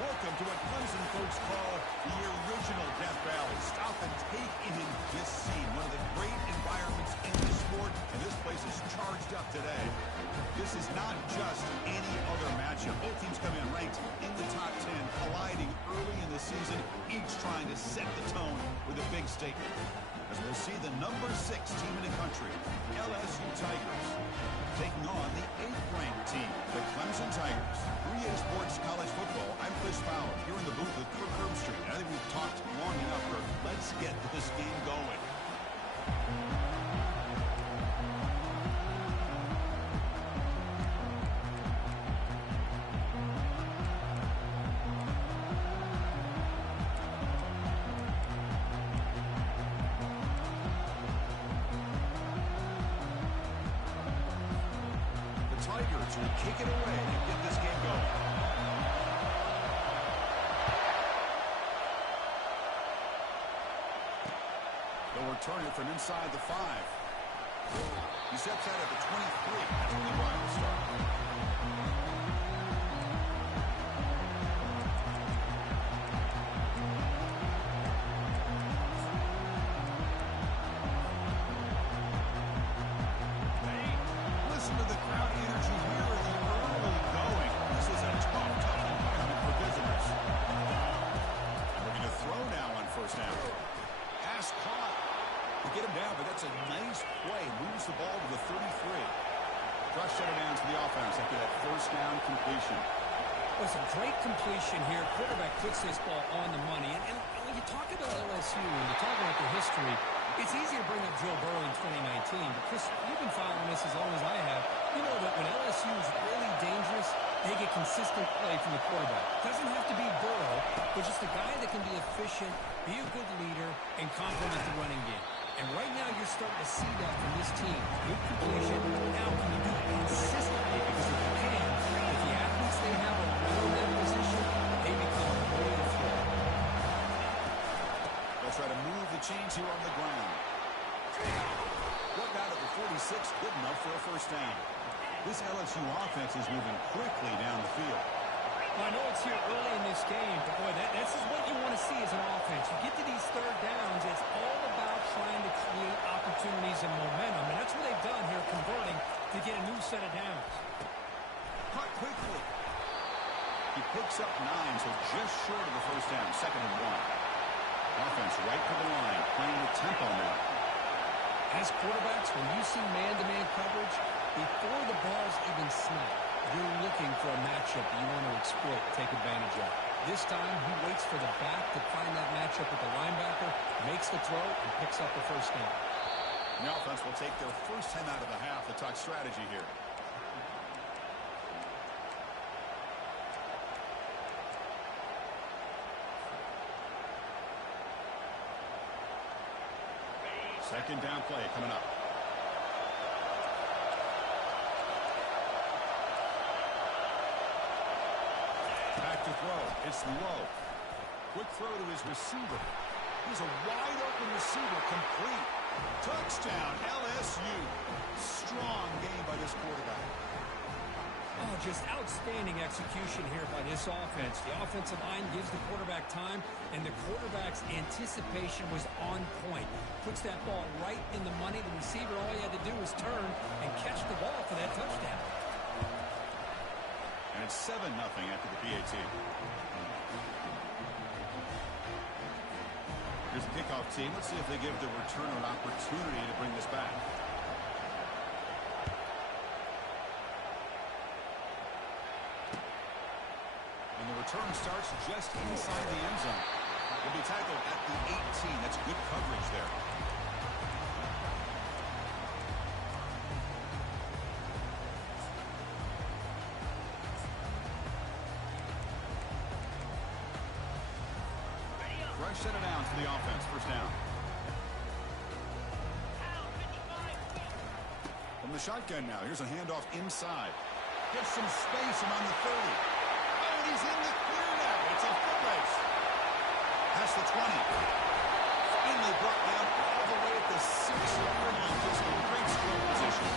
Welcome to what Clemson folks call the original Death Valley. Stop and take in this scene. One of the great environments in the sport, and this place is charged up today. This is not just any other matchup. Both teams come in ranked in the top 10, colliding early in the season, each trying to set the tone with a big statement. As we'll see the number 6 team in the country, LSU Tigers, taking on the 8th-ranked team, the Clemson Tigers. 3A Sports College Football. I'm Chris Fowler here in the booth with Kirk Herbstreit. I think we've talked long enough, Kirk. Let's get this game going. Tigers will kick it away and get this game going. They'll return it from inside the 5. He steps out at the 23. That's when the drive will start. Listen to the crowd energy here in the early going. This is a tough environment for visitors. Looking to throw now on first down. Pass caught. To get him down, but that's a nice play. Moves the ball to the 33. Rush shut it down to the offense after that first down completion. Well, it's a great completion here. Quarterback puts this ball on the money. And when you talk about LSU and you talk about the history, it's easy to bring up Joe Burrow in 2019. But, Chris, you've been following this as long as I have. You know that when LSU is really dangerous, they get consistent play from the quarterback. Doesn't have to be Burrow, but just a guy that can be efficient, be a good leader, and complement the running game. And right now you're starting to see that from this team. Good completion. Now can you do it consistently? Because if you can, with the athletes they have around that position, they become a real threat. They'll try to move the chains here on the ground. What out at the 46, good enough for a first down. This LSU offense is moving quickly down the field. Well, I know it's here early in this game, but boy, this is what you want to see as an offense. You get to these third downs, it's all about trying to create opportunities and momentum, and that's what they've done here, converting to get a new set of downs. Cut quickly. He picks up 9, so just short of the first down, 2nd and 1. Offense right to the line, playing with tempo now. As quarterbacks, when you see man-to-man coverage, before the ball's even snapped, you're looking for a matchup that you want to exploit, take advantage of. This time, he waits for the back to find that matchup with the linebacker, makes the throw, and picks up the first down. The offense will take their first time out of the half to talk strategy here. Second down play coming up. Back to throw. It's low. Quick throw to his receiver. He's a wide-open receiver, complete. Touchdown, LSU. Strong game by this quarterback. Oh, just outstanding execution here by this offense. The offensive line gives the quarterback time, and the quarterback's anticipation was on point. Puts that ball right in the money. The receiver, all he had to do was turn and catch the ball for that touchdown. And it's 7-0 after the PAT. Here's the kickoff team. Let's see if they give the returner an opportunity to bring this back. And the return starts just inside the end zone. He'll be tackled at the 18. That's good coverage there. Fresh set of downs for the offense. First down. From the shotgun now. Here's a handoff inside. Gets some space around the 30. Oh, and he's in the clear now. It's a foot race. Past the 20. Finally brought down all the way at the 6-yard line. Just a great skill position.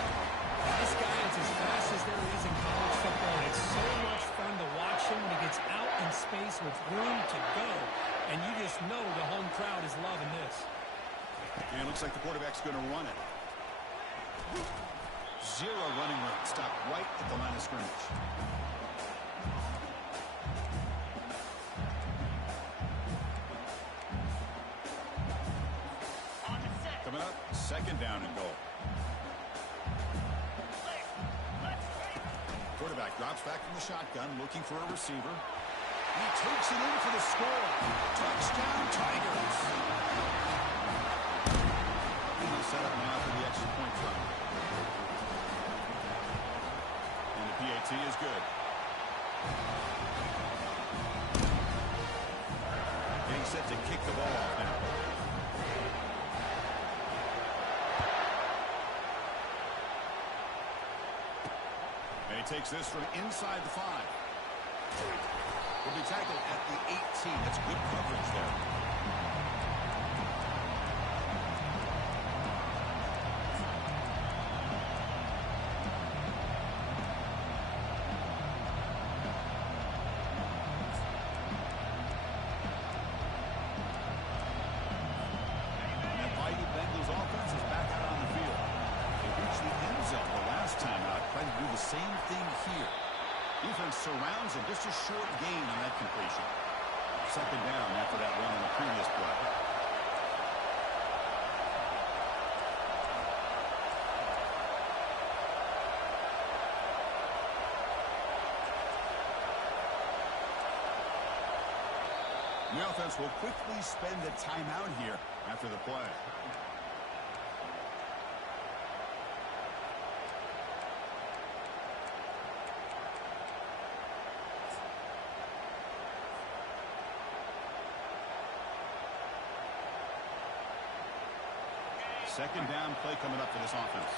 This guy is as fast as there is in college football. It's so much fun to watch him when he gets out in space space with room to go, and you just know the home crowd is loving this. And it looks like the quarterback's going to run it. Zero running room. Stopped right at the line of scrimmage. Coming up, second down and goal. Quarterback drops back from the shotgun, looking for a receiver. He takes it in for the score. Touchdown, Tigers. And they'll set up now for the extra point try. And the PAT is good. Getting set to kick the ball off now. And he takes this from inside the 5. Will be tackled at the 18. That's good coverage there. And that Bayou Bengals offense is back out on the field. They reached the end zone the last time out. Trying to do the same thing here. Defense surrounds him. Just a short gain on that completion. Second down after that run on the previous play. The offense will quickly spend a timeout here after the play. Second down play coming up for this offense.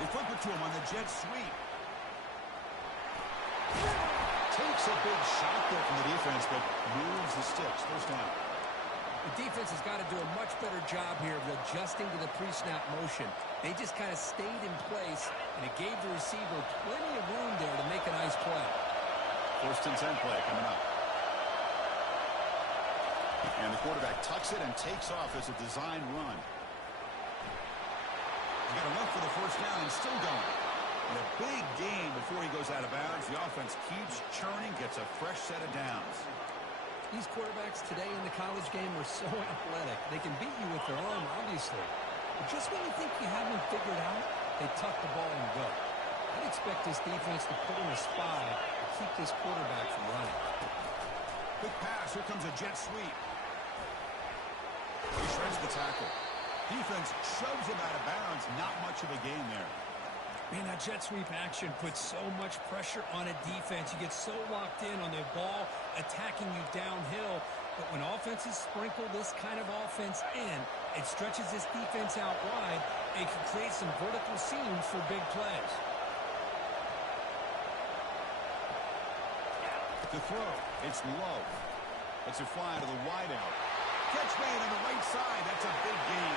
They flip it to him on the jet sweep. Takes a big shot there from the defense, but moves the sticks. First down. The defense has got to do a much better job here of adjusting to the pre-snap motion. They just kind of stayed in place, and it gave the receiver plenty of room there to make a nice play. First and 10 play coming up. And the quarterback tucks it and takes off as a design run. He's got enough for the first down and still going. And a big gain before he goes out of bounds. The offense keeps churning, gets a fresh set of downs. These quarterbacks today in the college game are so athletic. They can beat you with their arm, obviously. But just when you think you have them figured out, they tuck the ball and go. I'd expect this defense to put in a spy to keep this quarterback from running. Quick pass. Here comes a jet sweep. He shreds the tackle. Defense shoves him out of bounds. Not much of a gain there. Man, that jet sweep action puts so much pressure on a defense. You get so locked in on the ball attacking you downhill. But when offenses sprinkle this kind of offense in, it stretches this defense out wide and can create some vertical seams for big plays. The throw. It's low. Lets it fly to the wideout. Catch made on the right side. That's a big gain.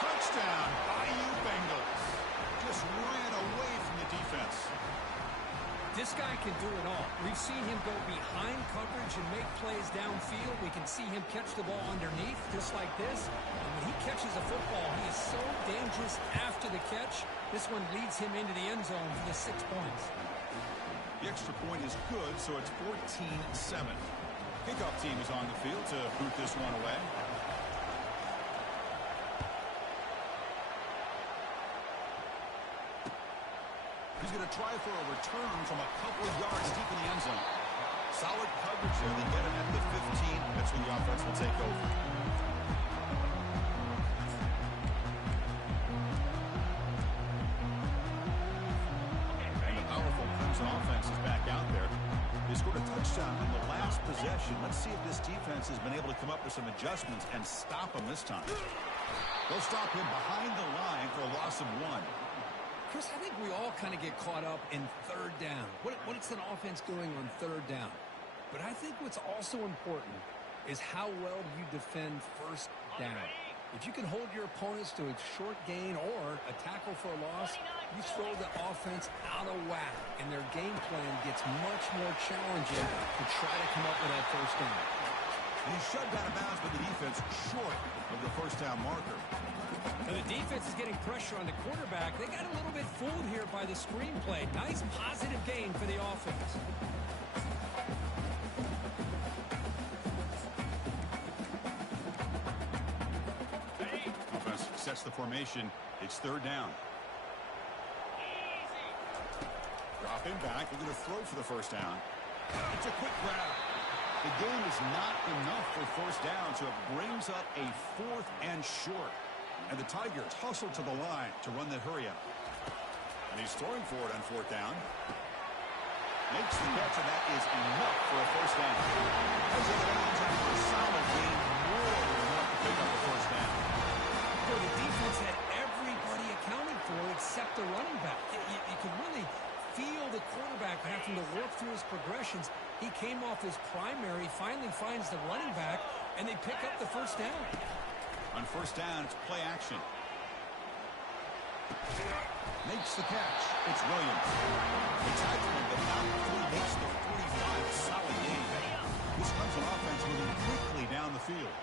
Touchdown, Bayou Bengals. Just ran away from the defense. This guy can do it all. We've seen him go behind coverage and make plays downfield. We can see him catch the ball underneath, just like this. And when he catches a football, he is so dangerous after the catch. This one leads him into the end zone for the 6 points. The extra point is good, so it's 14-7. Kickoff team is on the field to boot this one away. He's going to try for a return from a couple of yards deep in the end zone. Solid coverage there. They get him at the 15. That's when the offense will take over. And the powerful Crimson offense is back out there. They scored a touchdown in the last possession. Let's see if this defense has been able to come up with some adjustments and stop him this time. They'll stop him behind the line for a loss of 1. Chris, I think we all kind of get caught up in third down. What is an offense doing on third down? But I think what's also important is how well you defend first down. If you can hold your opponents to a short gain or a tackle for a loss, you throw the offense out of whack, and their game plan gets much more challenging to try to come up with that first down. And he's shoved out of bounds by the defense short of the first down marker. And the defense is getting pressure on the quarterback. They got a little bit fooled here by the screenplay. Nice positive gain for the offense. Offense sets the formation. It's third down. Dropping back. They're going to throw for the first down. It's a quick grab. The game is not enough for first down, so it brings up a 4th and short. And the Tigers hustle to the line to run that hurry up. And he's throwing for it on 4th down. Makes the catch, and that is enough for a first down. Goes in the bounds after a solid gain, more than enough to pick up a first down. Well, the defense had everybody accounted for except the running back. You can really feel the quarterback having to work through his progressions. He came off his primary, finally finds the running back, and they pick up the first down. On first down, it's play action. Makes the catch. It's Williams. They tackle him, but not before he makes the 45. Solid game. This comes an offense moving quickly down the field.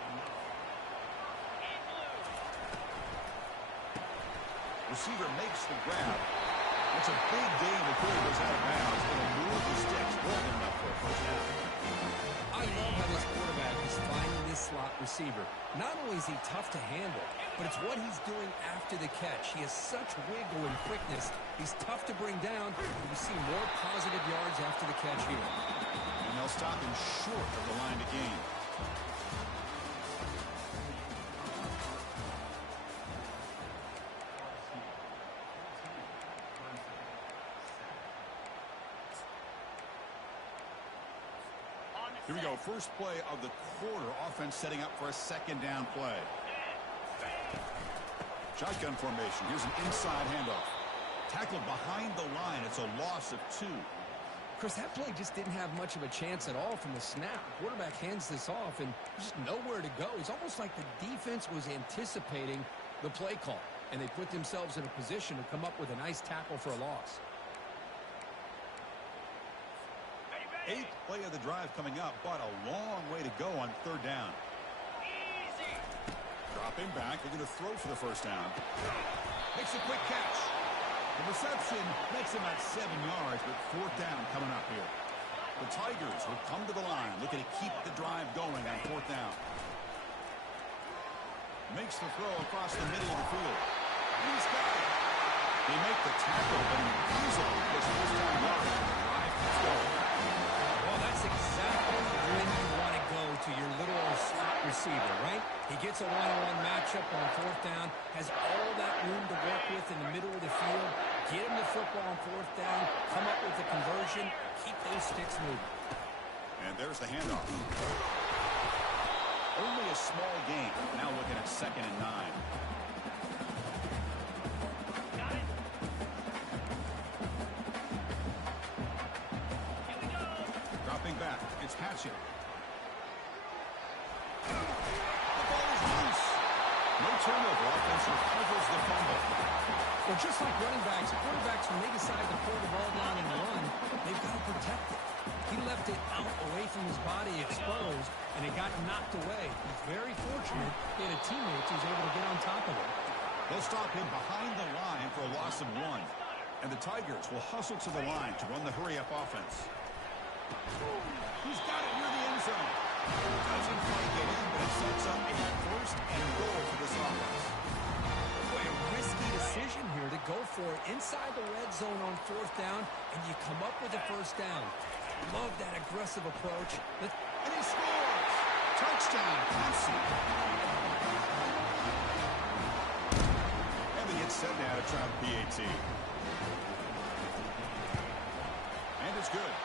Receiver makes the grab. It's a big gain before he goes out of bounds. It'll move the sticks more than enough for a first down. I love how this quarterback is finding this slot receiver. Not only is he tough to handle, but it's what he's doing after the catch. He has such wiggle and quickness. He's tough to bring down. You see more positive yards after the catch here. And they'll stop him short of the line to gain. Here we go. First play of the quarter. Offense setting up for a second down play. Shotgun formation. Here's an inside handoff. Tackled behind the line. It's a loss of 2. Chris, that play just didn't have much of a chance at all from the snap. Quarterback hands this off and just nowhere to go. It's almost like the defense was anticipating the play call, and they put themselves in a position to come up with a nice tackle for a loss. 8th play of the drive coming up, but a long way to go on third down. Dropping back. They're going to throw for the first down. Makes a quick catch. The reception makes him at 7 yards, but 4th down coming up here. The Tigers will come to the line, looking to keep the drive going on 4th down. Makes the throw across the middle of the field. And he's got it. They make the tackle, but he easily gets first down yards. The drive keeps going. Well, that's exactly when you want to go to your little slot receiver, right? He gets a one-on-one matchup on 4th down, has all that room to work with in the middle of the field, get him the football on 4th down, come up with the conversion, keep those sticks moving. And there's the handoff. Only a small gain. Now looking at 2nd and 9. Dropping back. It's Hatchett. The ball is loose. No turnover. Offense recovers the fumble. Well, just like running backs, quarterbacks, when they decide to pull the ball down and run, they've got to protect it. He left it out away from his body exposed, and it got knocked away. He's very fortunate he had a teammate who was able to get on top of it. They'll stop him behind the line for a loss of 1. And the Tigers will hustle to the line to run the hurry-up offense. He's got it near the end zone. Doesn't quite get in, but it sets up a 1st and goal for this offense. Boy, a risky decision here to go for it inside the red zone on 4th down, and you come up with a first down. Love that aggressive approach. And he scores! Touchdown, Clemson. And they get set now to try the PAT. And it's good.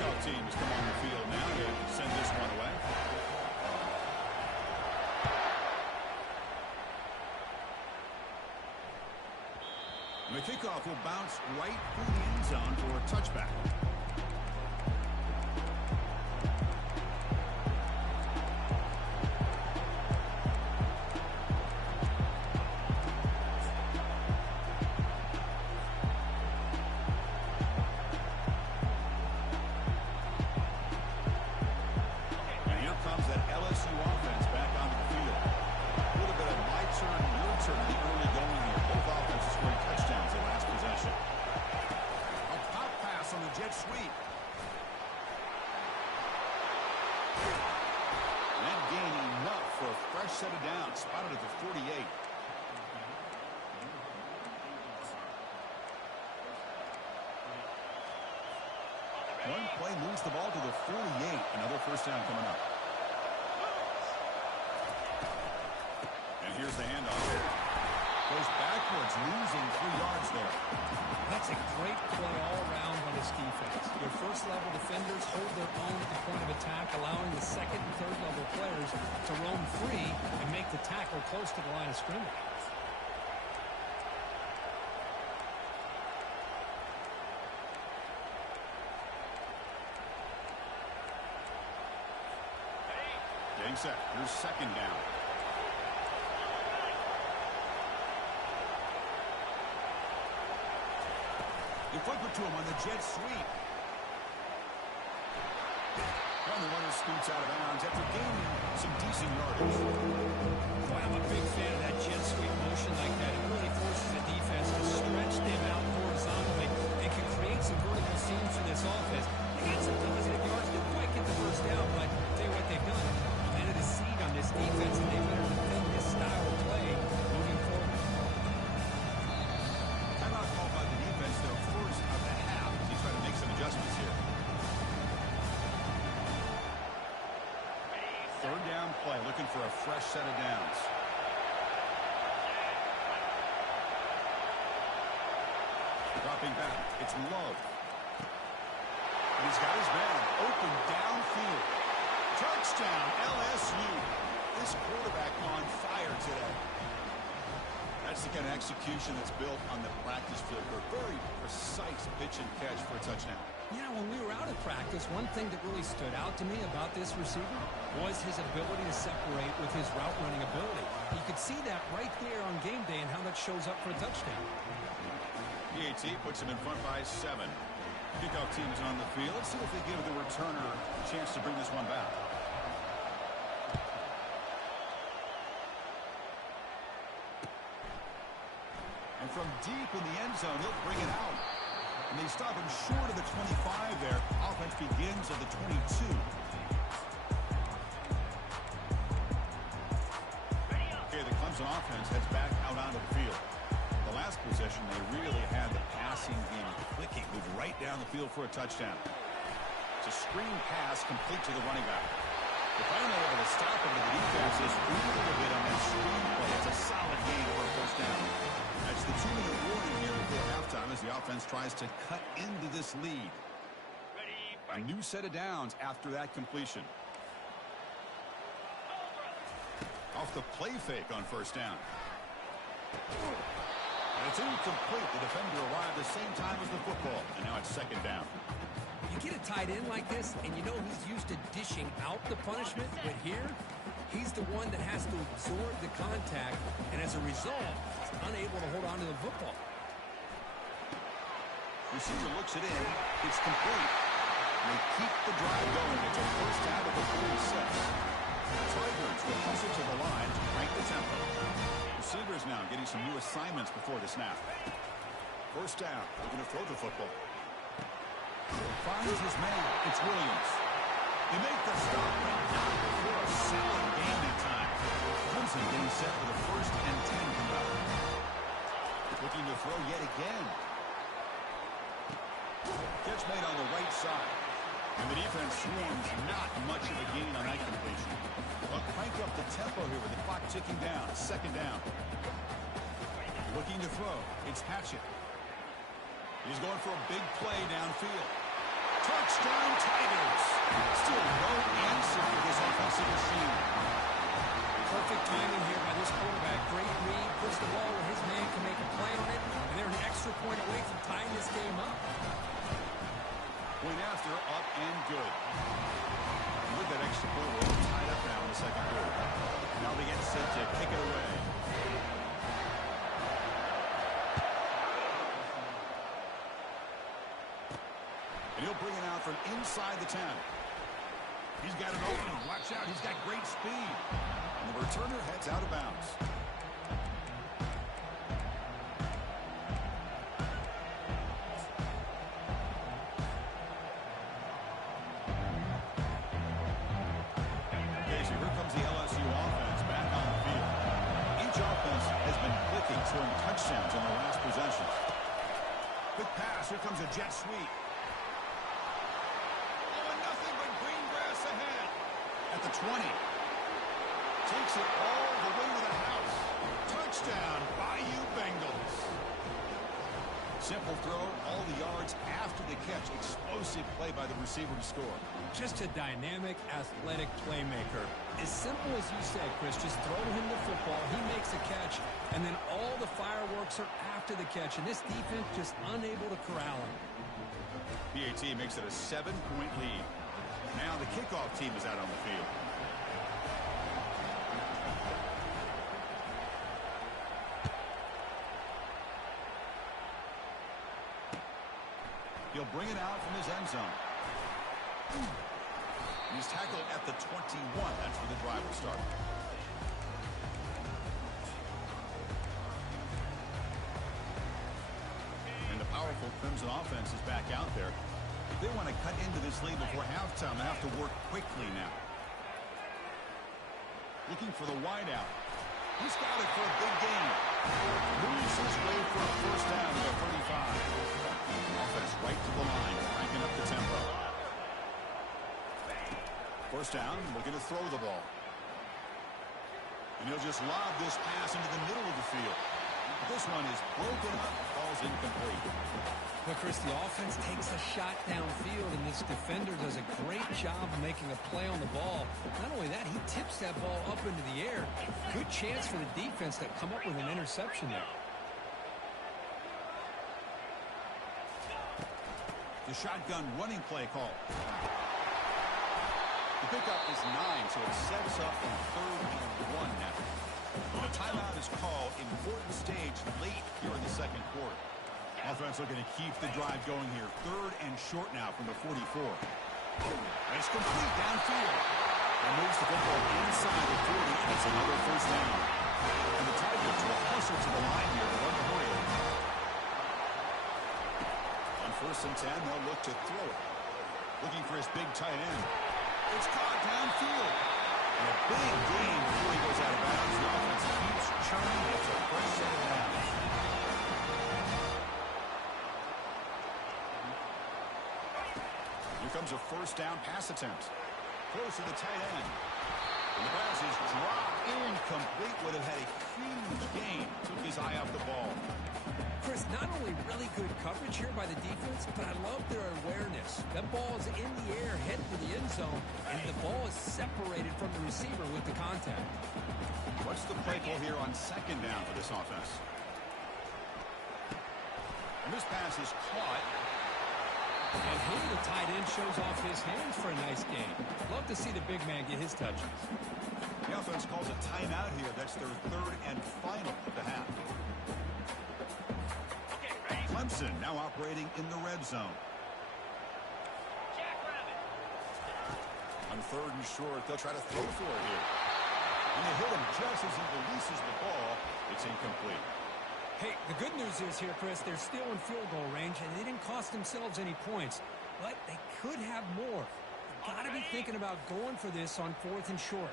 Both teams come on the field now to send this one away. The kickoff will bounce right through the end zone for a touchback. set it down. Spotted at the 48. One play moves the ball to the 48. Another first down coming up. And here's the handoff. Goes backwards, losing 3 yards there. That's a great play all around on this defense. Your first-level defenders hold their own at the point of attack, allowing the second and third-level players to roam free and make the tackle close to the line of scrimmage. Getting set. Here's second down. They flip it to him on the jet sweep. And the runner scoots out of bounds after gaining some decent yardage. Boy, I'm a big fan of that jet sweep motion like that. It really forces the defense to stretch them out horizontally and can create some vertical seams for this offense. They got some positive yards. Didn't quite get the first down, but I'll tell you what they've done. Planted a seed on this defense, and they better defend this style of play moving forward. Timeout called by the defense, their first of the half, as he tried to make some adjustments here. Third down play, looking for a fresh set of downs. Dropping back, it's Love. And he's got his man open downfield. Touchdown, LSU. This quarterback on fire today. That's the kind of execution that's built on the practice field. A very precise pitch and catch for a touchdown. Yeah, when we were out at practice, one thing that really stood out to me about this receiver was his ability to separate with his route running ability. You could see that right there on game day and how that shows up for a touchdown. PAT puts him in front by 7. Kickoff team's on the field. Let's see if they give the returner a chance to bring this one back. And from deep in the end zone, he'll bring it out. And they stop him short of the 25 there. Offense begins at the 22. Okay, the Clemson offense heads back out onto the field. The last possession, they really had the passing game clicking. Moved right down the field for a touchdown. It's a screen pass complete to the running back. They're finally able to stop him, but the defense is a little bit on that screen play. It's a solid gain for a first down. That's the 2-minute warning here before halftime as the offense tries to cut into this lead. A new set of downs after that completion. Off the play fake on first down. And it's incomplete. The defender arrived the same time as the football. And now it's second down. You get a tight end like this, and you know he's used to dishing out the punishment, but here, he's the one that has to absorb the contact, and as a result, he's unable to hold on to the football. Receiver looks it in. It's complete. And they keep the drive going. It's a first down at the 46. The Tigers will hustle to the line to crank the tempo. Receivers now getting some new assignments before the snap. First down. They're going to throw the football. Finds his man. It's Williams. They make the stop, but not before a solid gain that time. Clemson getting set for the first and 10 coming up. Looking to throw yet again. Catch made on the right side. And the defense swarms not much of a gain on that completion. But crank up the tempo here with the clock ticking down. Second down. Looking to throw. It's Hatchett. He's going for a big play downfield. Touchdown, Tigers. Still no answer for this offensive machine. Perfect timing here by this quarterback. Great read. Puts the ball where his man can make a play on it. And they're an extra point away from tying this game up. Point after, up and good. And with that extra point, we're all tied up now in the second quarter. Now they get set to kick it away. And he'll bring it out from inside the 10. He's got an opening. Watch out. He's got great speed. And the returner heads out of bounds. Okay, so here comes the LSU offense back on Which offense has been clicking, scoring touchdowns on their last possessions? Quick pass. Here comes a jet sweep. Oh, and nothing but green grass ahead. At the 20. Takes it all the way to the house. Touchdown, Bayou Bengals. Simple throw, all the yards after the catch. Explosive play by the receiver to score. Just a dynamic, athletic playmaker. As simple as you said, Chris, just throw him the football, he makes a catch, and then all the fireworks are after the catch, and this defense just unable to corral him. PAT makes it a 7-point lead. Now the kickoff team is out on the field. He'll bring it out from his end zone. He's tackled at the 21. That's where the drive will start. And the powerful Crimson offense is back out there. If they want to cut into this lead before halftime, they have to work quickly now. Looking for the wideout. He's got it for a big gain. Moves his way for a first down to the 35. Offense right to the line, cranking up the tempo. First down, looking to throw the ball. And he'll just lob this pass into the middle of the field. This one is broken up, falls incomplete. But Chris, the offense takes a shot downfield, and this defender does a great job of making a play on the ball. Not only that, he tips that ball up into the air. Good chance for the defense to come up with an interception there. The shotgun running play call. The pickup is 9, so it sets up on 3rd and 1 now. The timeout is called. Important stage late here in the second quarter. Offense looking to keep the drive going here. 3rd and short now from the 44. And it's complete downfield. And moves the football inside the 40, and it's another first down. And the Tigers will hustle to the line here to run the hurry. On 1st and 10, they'll look to throw it. Looking for his big tight end. It's caught downfield. And a big gain before he goes out of bounds. The offense keeps churning. It's a fresh set of downs. Here comes a first down pass attempt. Close to the tight end. And the pass is dropped incomplete. Would have had a huge gain. Took his eye off the ball. Chris, not only really good coverage here by the defense, but I love their awareness. That ball is in the air, headed for the end zone, and the ball is separated from the receiver with the contact. What's the play call here on 2nd down for this offense? And this pass is caught. And here the tight end shows off his hands for a nice gain. Love to see the big man get his touches. The offense calls a timeout here. That's their 3rd and final of the half. Clemson now operating in the red zone. On 3rd and short, they'll try to throw for it here. And they hit him just as he releases the ball. It's incomplete. Hey, the good news is here, Chris, they're still in field goal range, and they didn't cost themselves any points. But they could have more. They've got to be thinking about going for this on 4th and short.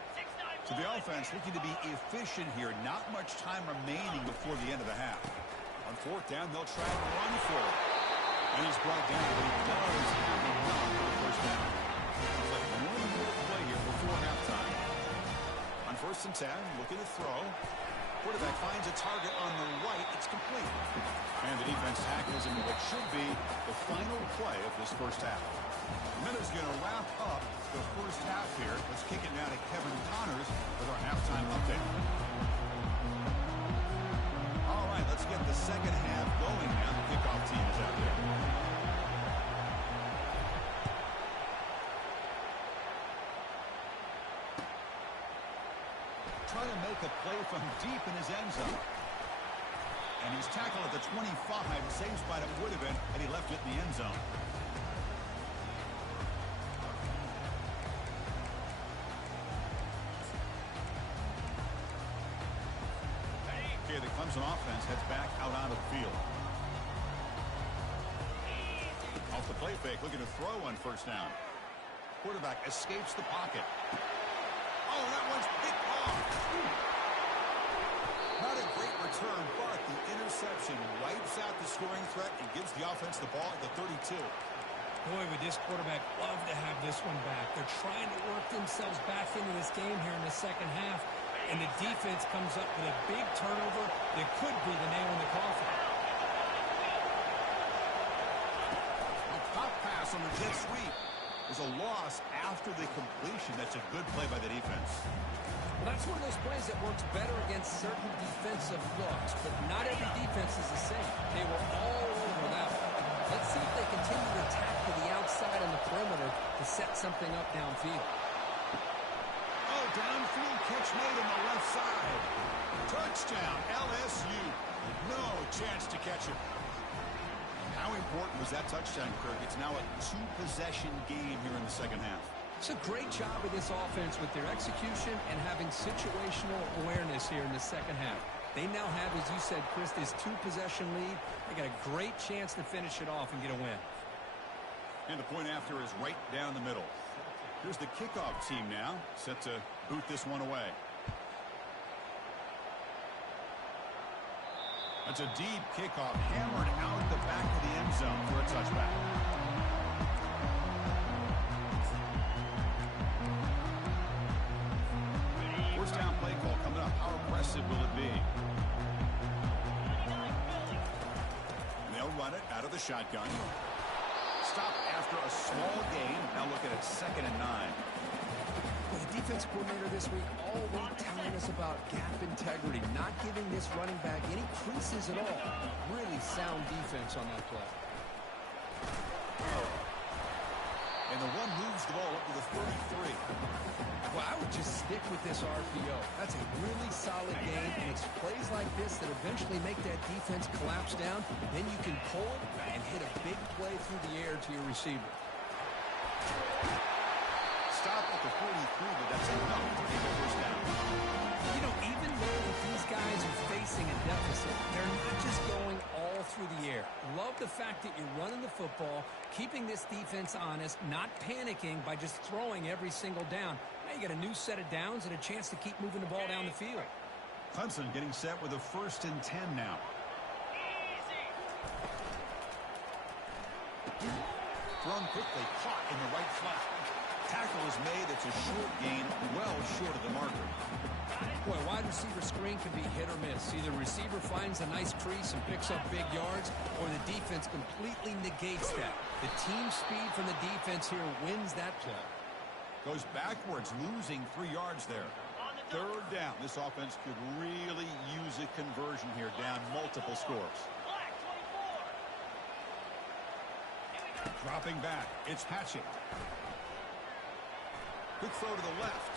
So the offense looking to be efficient here. Not much time remaining before the end of the half. On 4th down, they'll try to run for it. And he's brought down, but he does have enough for the first down. Looks like one more play here before halftime. On 1st and 10, looking to throw. Quarterback finds a target on the right. It's complete. And the defense tackles him with what should be the final play of this first half. Miller's going to wrap up the first half here. Let's kick it now to Kevin Connors with our halftime update. All right, let's get the second half going now. The kickoff team is out there. Trying to make a play from deep in his end zone. And he's tackled at the 25. Same spot it would have been had he left it in the end zone. Okay, the Clemson offense heads back out onto the field. Off the play fake, looking to throw on 1st down. Quarterback escapes the pocket. Oh, that one's picked off. scoring threat and gives the offense the ball at the 32. Boy, would this quarterback love to have this one back. They're trying to work themselves back into this game here in the second half, and the defense comes up with a big turnover that could be the nail in the coffin. A pop pass on the jet sweep. There's a loss after the completion. That's a good play by the defense. Well, that's one of those plays that works better against certain defensive looks, but not every defense is the same. They were all over that one. Let's see if they continue to attack to the outside on the perimeter to set something up downfield. Oh, downfield catch made on the left side. Touchdown, LSU. No chance to catch him. How important was that touchdown, Kirk? It's now a two-possession game here in the second half. It's a great job of this offense with their execution and having situational awareness here in the second half. They now have, as you said, Chris, this two-possession lead. They got a great chance to finish it off and get a win. And the point after is right down the middle. Here's the kickoff team now, set to boot this one away. That's a deep kickoff, hammered out the back of the end zone for a touchback. First down play call coming up. How aggressive will it be? And they'll run it out of the shotgun. Stop after a small gain. Now look at it, 2nd and 9. Well, the defense coordinator this week all week telling us about gap integrity, not giving this running back any creases at all. Really sound defense on that play. And the one moves the ball up to the 33. Well, I would just stick with this RPO. That's a really solid game, and it's plays like this that eventually make that defense collapse down. Then you can pull it and hit a big play through the air to your receiver. Stop at the 43, but that's enough to take a first down. You know, even though these guys are facing a deficit, they're not just going all through the air. Love the fact that you're running the football, keeping this defense honest, not panicking by just throwing every single down. Now you got a new set of downs and a chance to keep moving the ball down the field. Clemson getting set with a 1st and 10 now. Thrown quickly, caught in the right flat. Tackle is made. It's a short gain, well short of the marker. Boy, wide receiver screen can be hit or miss. Either receiver finds a nice crease and picks up big yards, or the defense completely negates that. The team speed from the defense here wins that play. Goes backwards, losing 3 yards there. 3rd down. This offense could really use a conversion here, down multiple scores. Dropping back. It's Patchett. Quick throw to the left.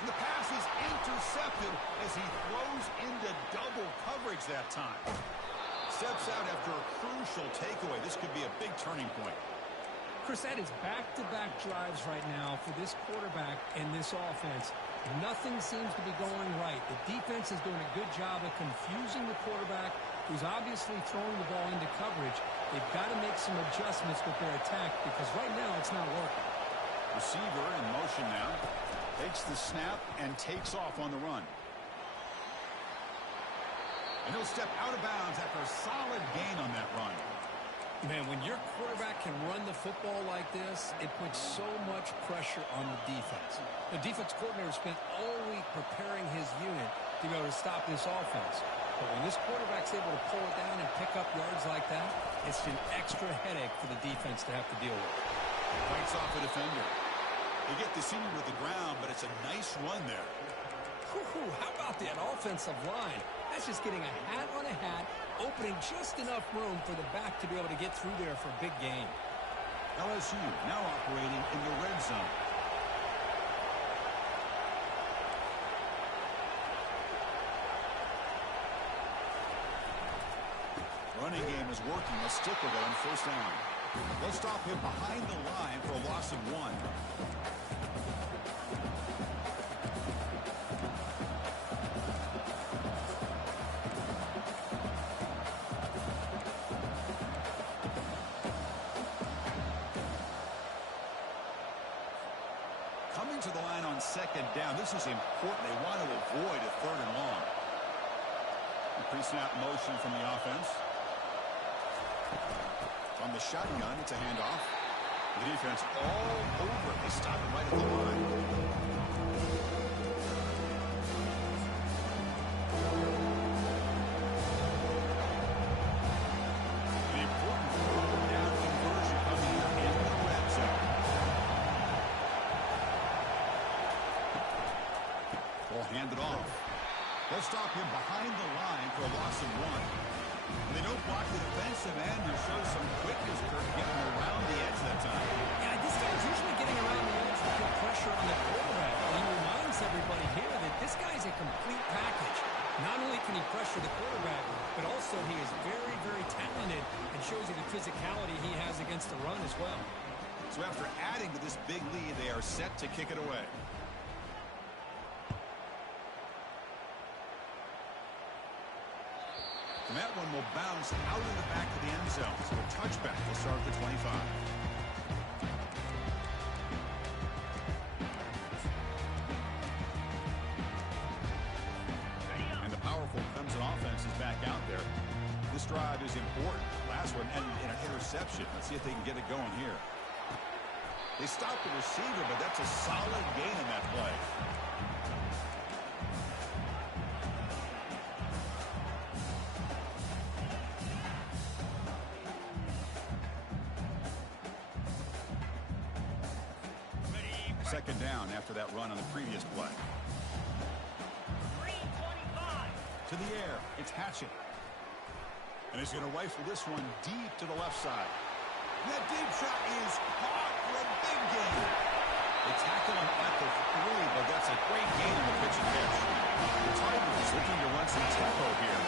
And the pass is intercepted as he throws into double coverage that time. Steps out after a crucial takeaway. This could be a big turning point. Chris, that is back-to-back drives right now for this quarterback and this offense. Nothing seems to be going right. The defense is doing a good job of confusing the quarterback, who's obviously throwing the ball into coverage. They've got to make some adjustments with their attack because right now it's not working. Receiver in motion now. Takes the snap and takes off on the run. And he'll step out of bounds after a solid gain on that run. Man, when your quarterback can run the football like this, it puts so much pressure on the defense. The defense coordinator spent all week preparing his unit to be able to stop this offense. But when this quarterback's able to pull it down and pick up yards like that, it's an extra headache for the defense to have to deal with. Fights off a defender. They get the senior with the ground, but it's a nice run there. Whew, how about that offensive line? That's just getting a hat on a hat, opening just enough room for the back to be able to get through there for a big gain. LSU now operating in the red zone. Running game is working. Let's stick with it on 1st down. They'll stop him behind the line for a loss of 1. Coming to the line on 2nd down. This is important. They want to avoid a 3rd and long. Pre-snap motion from the offense. On the shotgun, it's a handoff. The defense all over it. They stop it right at the line. The important fourth down conversion coming here in the red zone. Ball handed off. They'll stop him behind the line for a loss of 1. They don't block the defensive end and show some quickness, Kirk, getting around the edge that time. Yeah, this guy's usually getting around the edge to put pressure on the quarterback. And he reminds everybody here that this guy's a complete package. Not only can he pressure the quarterback, but also he is very, very talented and shows you the physicality he has against the run as well. So after adding to this big lead, they are set to kick it away. And that one will bounce out in the back of the end zone. So a touchback will start at the 25. And the powerful Clemson offense is back out there. This drive is important. Last one ended in an interception. Let's see if they can get it going here. They stopped the receiver, but that's a solid gain in that play. Second down after that run on the previous play. 325. To the air, it's Hatchett. And he's going to rifle this one deep to the left side. That deep shot is caught for a big gain. They tackle him at the 3, but that's a great gain in the pitch and catch. The Tigers looking to run some tempo here.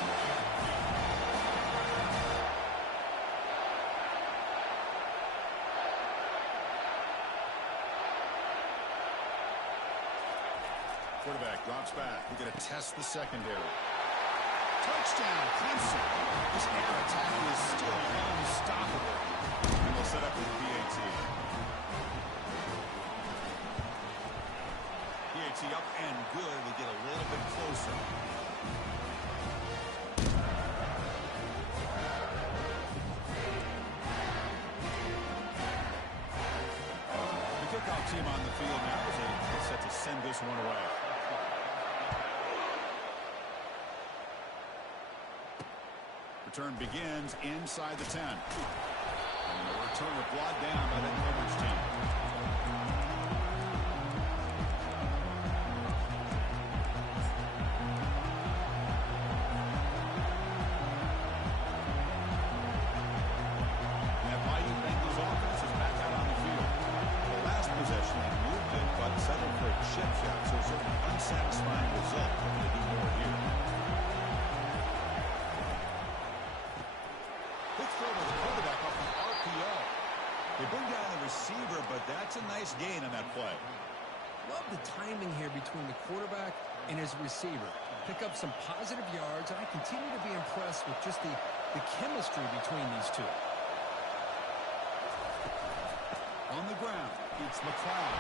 Quarterback drops back. We're going to test the secondary. Touchdown, Clemson. This air attack is still unstoppable. And they'll set up the PAT. PAT up and good. We get a little bit closer. The kickoff team on the field now is set to send this one away. Return begins inside the 10. And the returner brought down by that coverage team. And that mighty Bengals offense is back out on the field. The last possession, they moved it, but settled for a chip shot, so it's an unsatisfying result. Hoping to do more here. They bring down the receiver, but that's a nice gain on that play. Love the timing here between the quarterback and his receiver. Pick up some positive yards, and I continue to be impressed with just the chemistry between these two. On the ground, it's McLeod.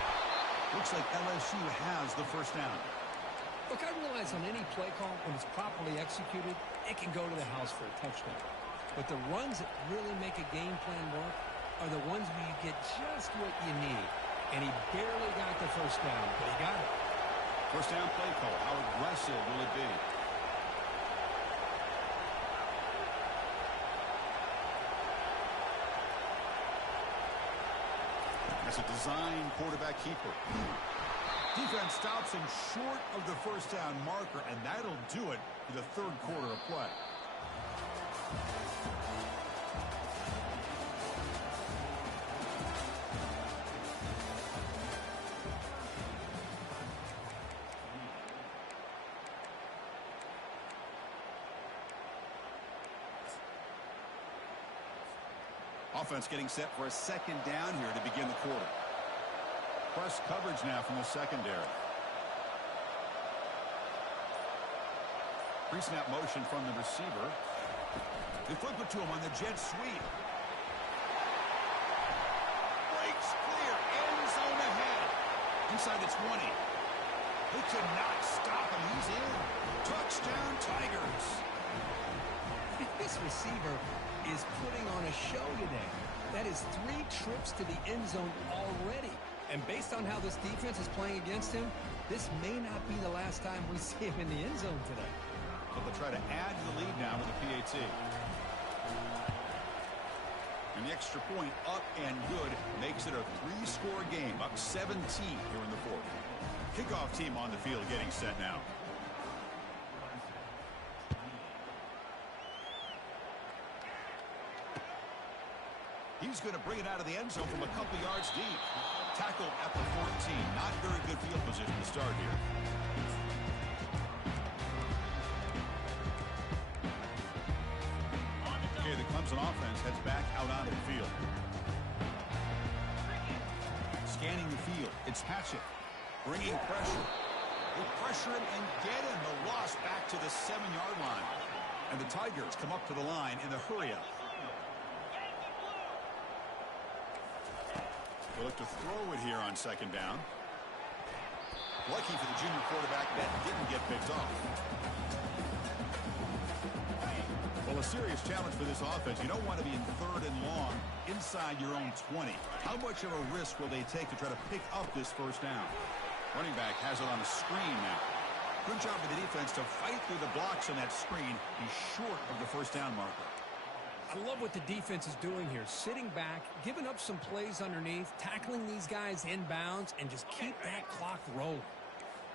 Looks like LSU has the first down. Look, I realize on any play call, when it's properly executed, it can go to the house for a touchdown. But the runs that really make a game plan work are the ones where you get just what you need. And he barely got the first down, but he got it. First down play call. How aggressive will it be? That's a design quarterback keeper. Defense stops him short of the first down marker, and that'll do it for the third quarter of play. Offense getting set for a second down here to begin the quarter. Press coverage now from the secondary. Pre-snap motion from the receiver. They flip it to him on the jet sweep. Breaks clear. End zone ahead. Inside the 20. They cannot stop him. He's in. Touchdown, Tigers. This receiver is putting on a show today. That is 3 trips to the end zone already. And based on how this defense is playing against him, this may not be the last time we see him in the end zone today. But they'll try to add to the lead now with the PAT. And the extra point up and good makes it a 3-score game, up 17 here in the fourth. Kickoff team on the field getting set now. He's going to bring it out of the end zone from a couple yards deep. Tackled at the 14. Not very good field position to start here. Okay, the Clemson offense heads back out onto the field. Scanning the field. It's Hatchett. Bringing pressure. They pressure him and get him. The loss back to the 7-yard line. And the Tigers come up to the line in the hurry-up. They'll look to throw it here on second down. Lucky for the junior quarterback that didn't get picked off. Well, a serious challenge for this offense. You don't want to be in 3rd and long inside your own 20. How much of a risk will they take to try to pick up this first down? Running back has it on the screen now. Good job for the defense to fight through the blocks on that screen. He's short of the first down marker. I love what the defense is doing here. Sitting back, giving up some plays underneath, tackling these guys inbounds, and just keep that clock rolling.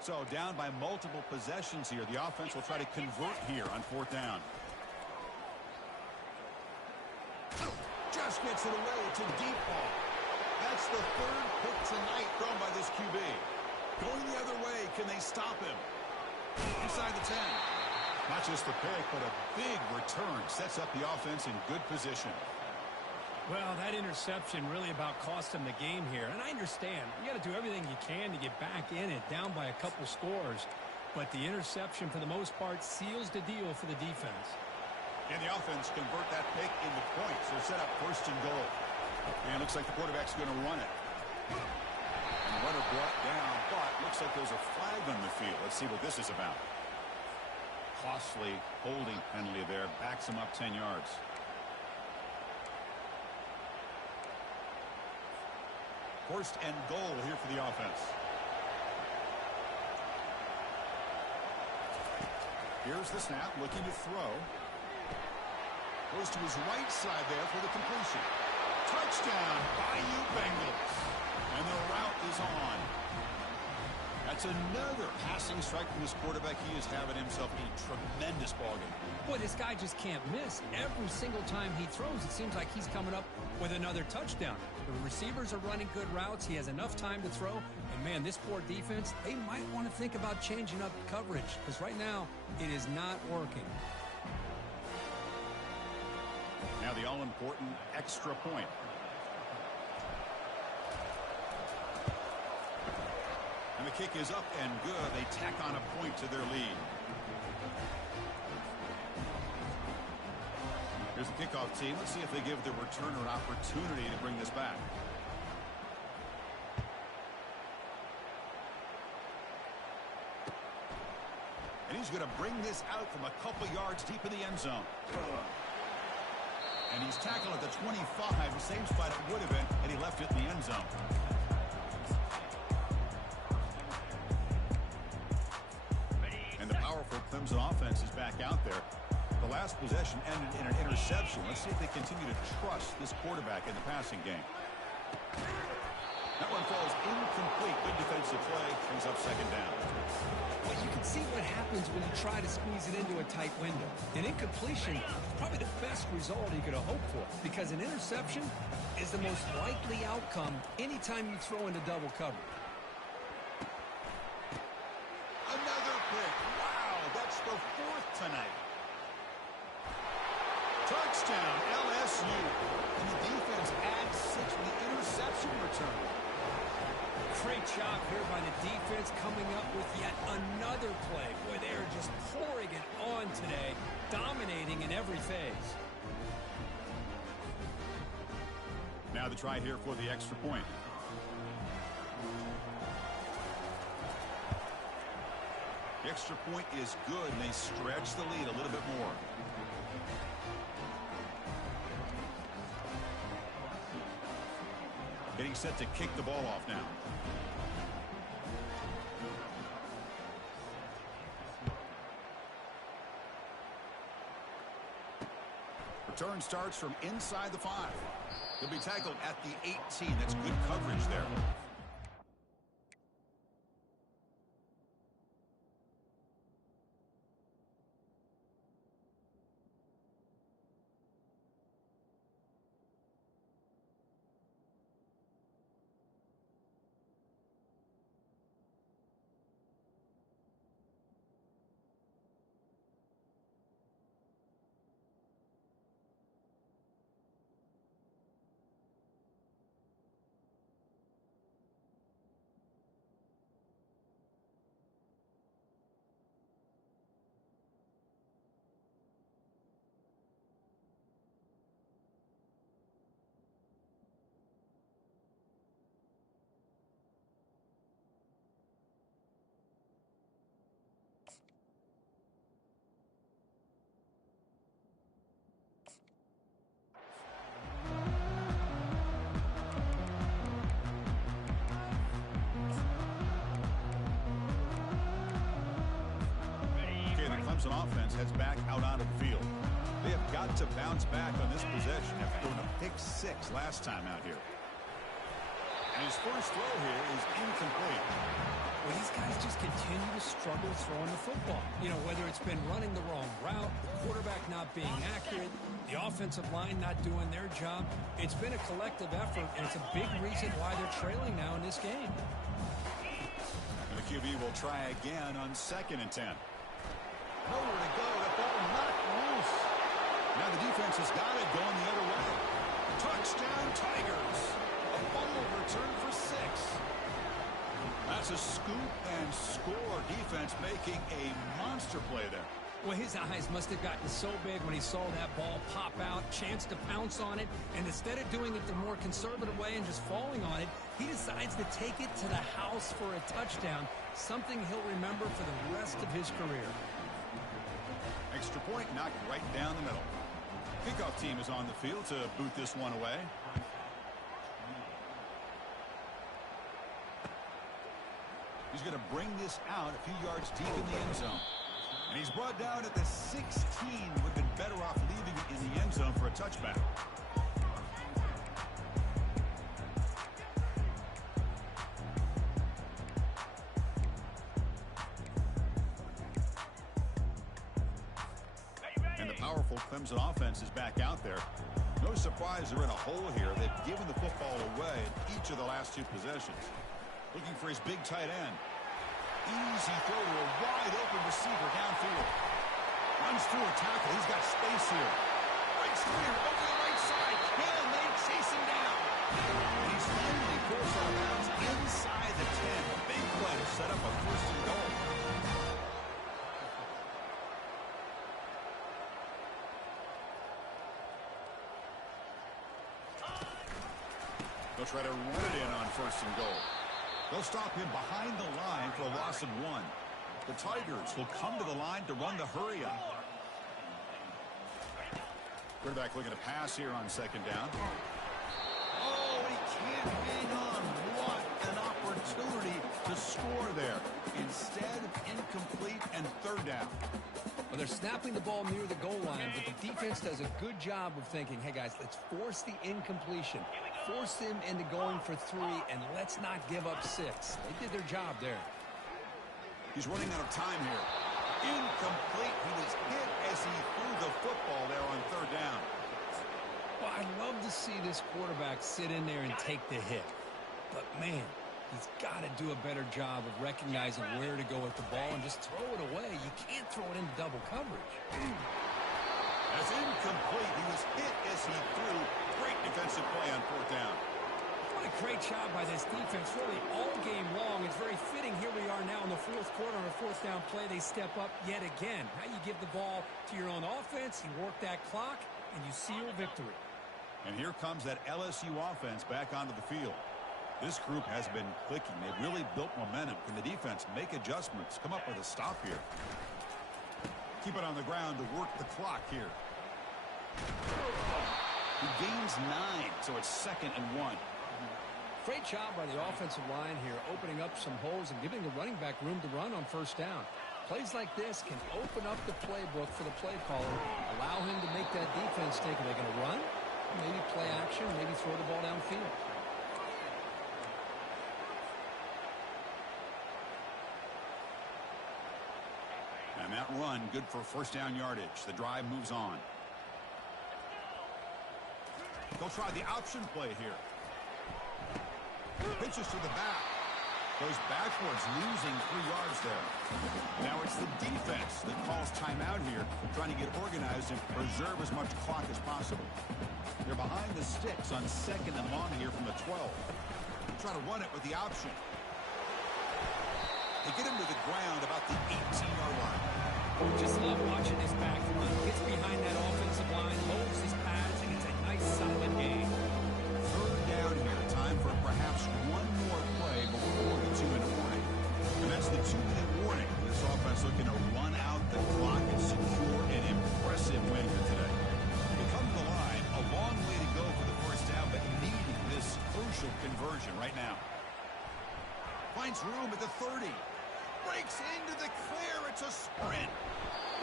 So down by multiple possessions here. The offense will try to convert here on 4th down. Just gets it away. It's a deep ball. That's the 3rd pick tonight thrown by this QB. Going the other way. Can they stop him? Inside the 10. Not just the pick, but a big return. Sets up the offense in good position. Well, that interception really about cost him the game here. And I understand. You got to do everything you can to get back in it, down by a couple scores. But the interception, for the most part, seals the deal for the defense. And the offense convert that pick into points. They're set up 1st and goal. And it looks like the quarterback's going to run it. And the runner brought down, but looks like there's a flag on the field. Let's see what this is about. Costly holding penalty there. Backs him up 10 yards. First and goal here for the offense. Here's the snap, looking to throw. Goes to his right side there for the completion. Touchdown, Bayou Bengals. And the route is on. That's another passing strike from this quarterback. He is having himself a tremendous ballgame. Boy, this guy just can't miss. Every single time he throws, it seems like he's coming up with another touchdown. The receivers are running good routes. He has enough time to throw. And, man, this poor defense, they might want to think about changing up coverage because right now it is not working. Now the all-important extra point. And the kick is up and good. They tack on a point to their lead. Here's the kickoff team. Let's see if they give the returner an opportunity to bring this back. And he's going to bring this out from a couple yards deep in the end zone. And he's tackled at the 25, the same spot it would have been, and he left it in the end zone. And the powerful Clemson offense is back out there. The last possession ended in an interception. Let's see if they continue to trust this quarterback in the passing game. That one falls incomplete. Good defensive play. Brings up second down. Well, you can see what happens when you try to squeeze it into a tight window. An incompletion is probably the best result you could have hoped for because an interception is the most likely outcome anytime you throw into double coverage. Another pick. Wow, that's the 4th tonight. Touchdown, LSU. And the defense adds 6 with the interception return. Great job here by the defense coming up with yet another play. Boy, they are just pouring it on today, dominating in every phase. Now the try here for the extra point. The extra point is good, and they stretch the lead a little bit more. Getting set to kick the ball off now. Return starts from inside the 5. He'll be tackled at the 18. That's good coverage there. Clemson offense heads back out onto the field. They have got to bounce back on this possession after throwing a pick 6 last time out here. And his first throw here is incomplete. Well, these guys just continue to struggle throwing the football. You know, whether it's been running the wrong route, the quarterback not being accurate, the offensive line not doing their job. It's been a collective effort, and it's a big reason why they're trailing now in this game. And the QB will try again on 2nd and 10. Nowhere to go. That ball knocked loose. Now the defense has got it going the other way. Touchdown, Tigers. A fumble return for 6. That's a scoop and score. Defense making a monster play there. Well, his eyes must have gotten so big when he saw that ball pop out, chance to pounce on it, and instead of doing it the more conservative way and just falling on it, he decides to take it to the house for a touchdown, something he'll remember for the rest of his career. Extra point knocked right down the middle. Kickoff team is on the field to boot this one away. He's going to bring this out a few yards deep in the end zone. And he's brought down at the 16. Would have been better off leaving it in the end zone for a touchback. And the powerful Clemson offense is back out there. No surprise they're in a hole here. They've given the football away in each of the last 2 possessions. Looking for his big tight end. Easy throw to a wide-open receiver downfield. Runs through a tackle. He's got space here. Breaks clear over the right side. Hill and they chase him down. And he's finally forced out of bounds inside the 10. A big play to set up a 1st and goal. They'll try to run it in on 1st and goal. They'll stop him behind the line for a loss of 1. The Tigers will come to the line to run the hurry up. Quarterback looking to pass here on 2nd down. Oh, he can't hang on. What an opportunity to score there. Instead, incomplete and 3rd down. Well, they're snapping the ball near the goal line, but the defense does a good job of thinking, hey, guys, let's force the incompletion. Force him into going for 3, and let's not give up 6. They did their job there. He's running out of time here. Incomplete. He was hit as he threw the football there on 3rd down. Well, I'd love to see this quarterback sit in there and take the hit. But, man, he's got to do a better job of recognizing where to go with the ball and just throw it away. You can't throw it into double coverage. That's incomplete. He was hit as he threw. Great defensive play on 4th down. What a great job by this defense, really all game long. It's very fitting. Here we are now in the 4th quarter on a 4th down play. They step up yet again. Now you give the ball to your own offense, you work that clock, and you seal victory. And here comes that LSU offense back onto the field. This group has been clicking. They've really built momentum. Can the defense make adjustments? Come up with a stop here. Keep it on the ground to work the clock here. He gains 9, so it's 2nd and 1. Great job by the offensive line here, opening up some holes and giving the running back room to run on first down. Plays like this can open up the playbook for the play caller, allow him to make that defense think, are they going to run? Maybe play action, maybe throw the ball downfield. And that run, good for first down yardage. The drive moves on. They'll try the option play here. Pitches to the back. Goes backwards, losing 3 yards there. Now it's the defense that calls timeout here, trying to get organized and preserve as much clock as possible. They're behind the sticks on 2nd and long here from the 12. Try to run it with the option. They get him to the ground about the 18-yard line. Just love watching this back run. Gets behind that offensive line, lowers his pads, and it's a nice solid game. 3rd down here. Time for perhaps one more play before the 2-minute warning. And that's the 2-minute warning. This offense looking to run out the clock and secure an impressive win for today. They come to the line. A long way to go for the first down, but needing this crucial conversion right now. Finds room at the 30. Breaks into the clear. It's a sprint.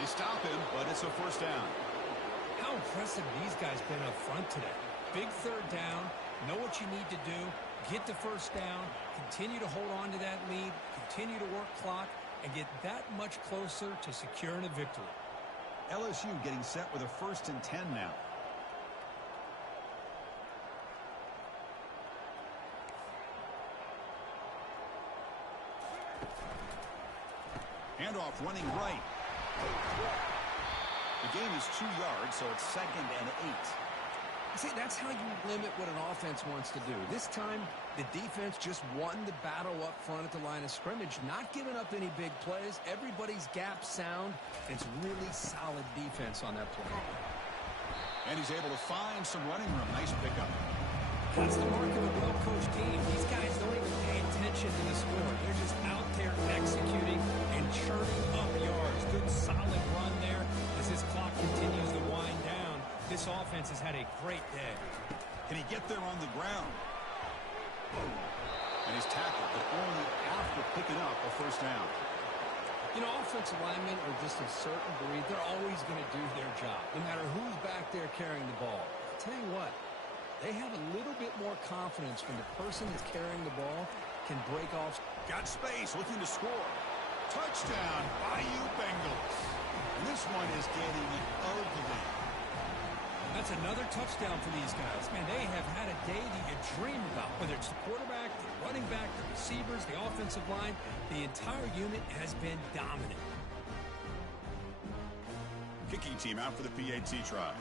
They stop him, but it's a first down. How impressive these guys been up front today. Big 3rd down. Know what you need to do. Get the first down. Continue to hold on to that lead. Continue to work clock. And get that much closer to securing a victory. LSU getting set with a 1st and 10 now. Handoff running right. The gain is 2 yards, so it's 2nd and 8. See, that's how you limit what an offense wants to do. This time, the defense just won the battle up front at the line of scrimmage, not giving up any big plays. Everybody's gap sound. It's really solid defense on that play. And he's able to find some running room. Nice pickup. That's the mark of a well-coached team. These guys don't even pay attention to the score. They're just out there executing and churning up yards. Good solid run there as this clock continues to wind down. This offense has had a great day. Can he get there on the ground? And he's tackled, but only after picking up a first down. You know, offensive linemen are just a certain breed. They're always going to do their job, no matter who's back there carrying the ball. I'll tell you what, they have a little bit more confidence when the person that's carrying the ball can break off. Got space, looking to score. Touchdown, Bayou Bengals. And this one is getting ugly. That's another touchdown for these guys. Man, they have had a day that you dream about, whether it's the quarterback, the running back, the receivers, the offensive line. The entire unit has been dominant. Kicking team out for the PAT try.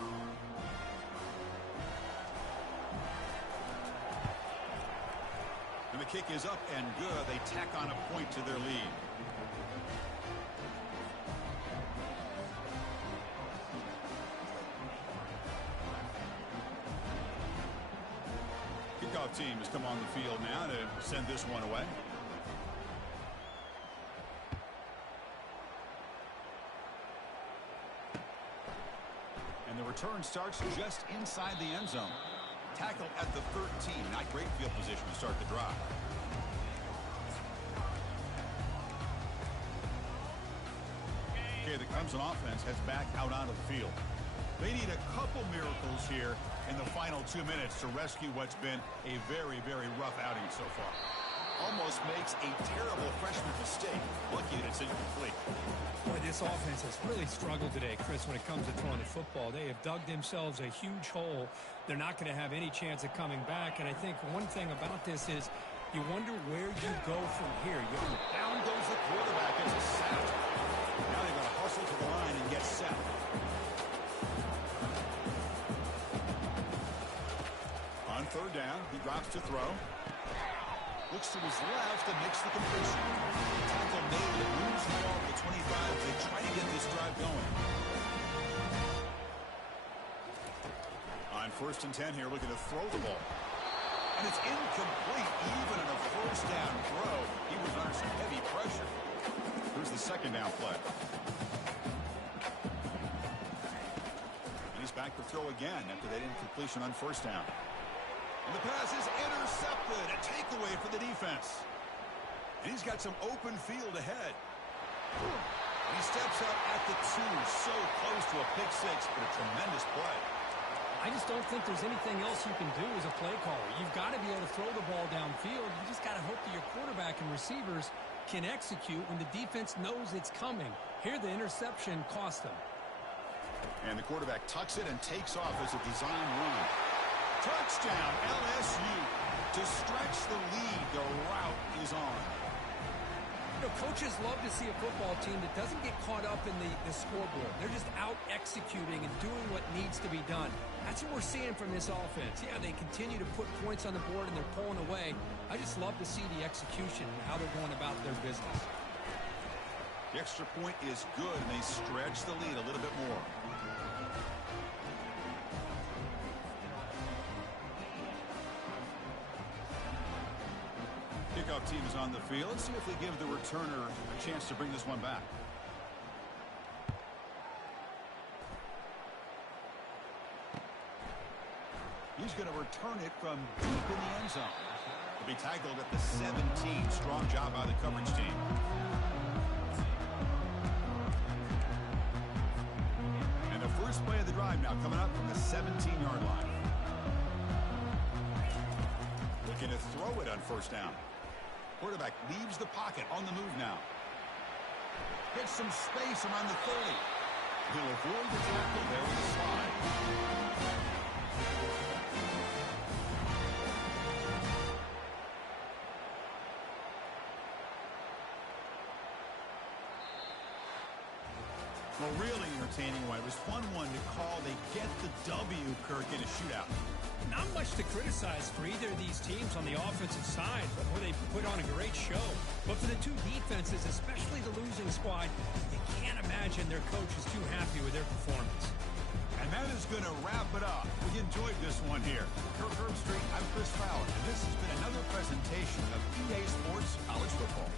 And the kick is up and good. They tack on a point to their lead. Kickoff team has come on the field now to send this one away. And the return starts just inside the end zone. Tackle at the 13. Not great field position to start the drive. Okay, the Clemson offense heads back out onto the field. They need a couple miracles here in the final 2 minutes to rescue what's been a very, very rough outing so far. Almost makes a terrible freshman mistake. Lucky it's incomplete. Boy, this offense has really struggled today, Chris, when it comes to throwing the football. They have dug themselves a huge hole. They're not going to have any chance of coming back. And I think one thing about this is you wonder where you go from here. Down goes the quarterback. It's a sack. Now they're going to hustle to the line and get set. On 3rd down, he drops to throw. Looks to his left and makes the completion. Tackle made it. Moves the ball to 25 to try to get this drive going. On 1st and 10 here, looking to throw the ball. And it's incomplete. Even on a 1st down throw, he was under some heavy pressure. Here's the 2nd down play. And he's back to throw again after that incompletion on 1st down. And the pass is intercepted. A takeaway for the defense. And he's got some open field ahead. And he steps up at the 2. So close to a pick six, but a tremendous play. I just don't think there's anything else you can do as a play caller. You've got to be able to throw the ball downfield. You just got to hope that your quarterback and receivers can execute when the defense knows it's coming. Here, the interception cost them. And the quarterback tucks it and takes off as a design run. Touchdown, LSU. To stretch the lead, the route is on. You know, coaches love to see a football team that doesn't get caught up in the scoreboard. They're just out executing and doing what needs to be done. That's what we're seeing from this offense. Yeah, they continue to put points on the board and they're pulling away. I just love to see the execution and how they're going about their business. The extra point is good, and they stretch the lead a little bit more. Kickoff team is on the field. Let's see if they give the returner a chance to bring this one back. He's going to return it from deep in the end zone. He'll be tackled at the 17. Strong job by the coverage team. And the first play of the drive now coming up from the 17-yard line. Looking to throw it on first down. Quarterback leaves the pocket on the move now. Gets some space around the 30. He'll avoid the tackle there with the slide. Well, really entertaining one. It was fun one to call. They get the W, Kirk, in a shootout. Not much to criticize for either of these teams on the offensive side, but where they put on a great show. But for the two defenses, especially the losing squad, you can't imagine their coach is too happy with their performance. And that is going to wrap it up. We enjoyed this one here. Kirk Herbstreit, I'm Chris Fowler, and this has been another presentation of EA Sports College Football.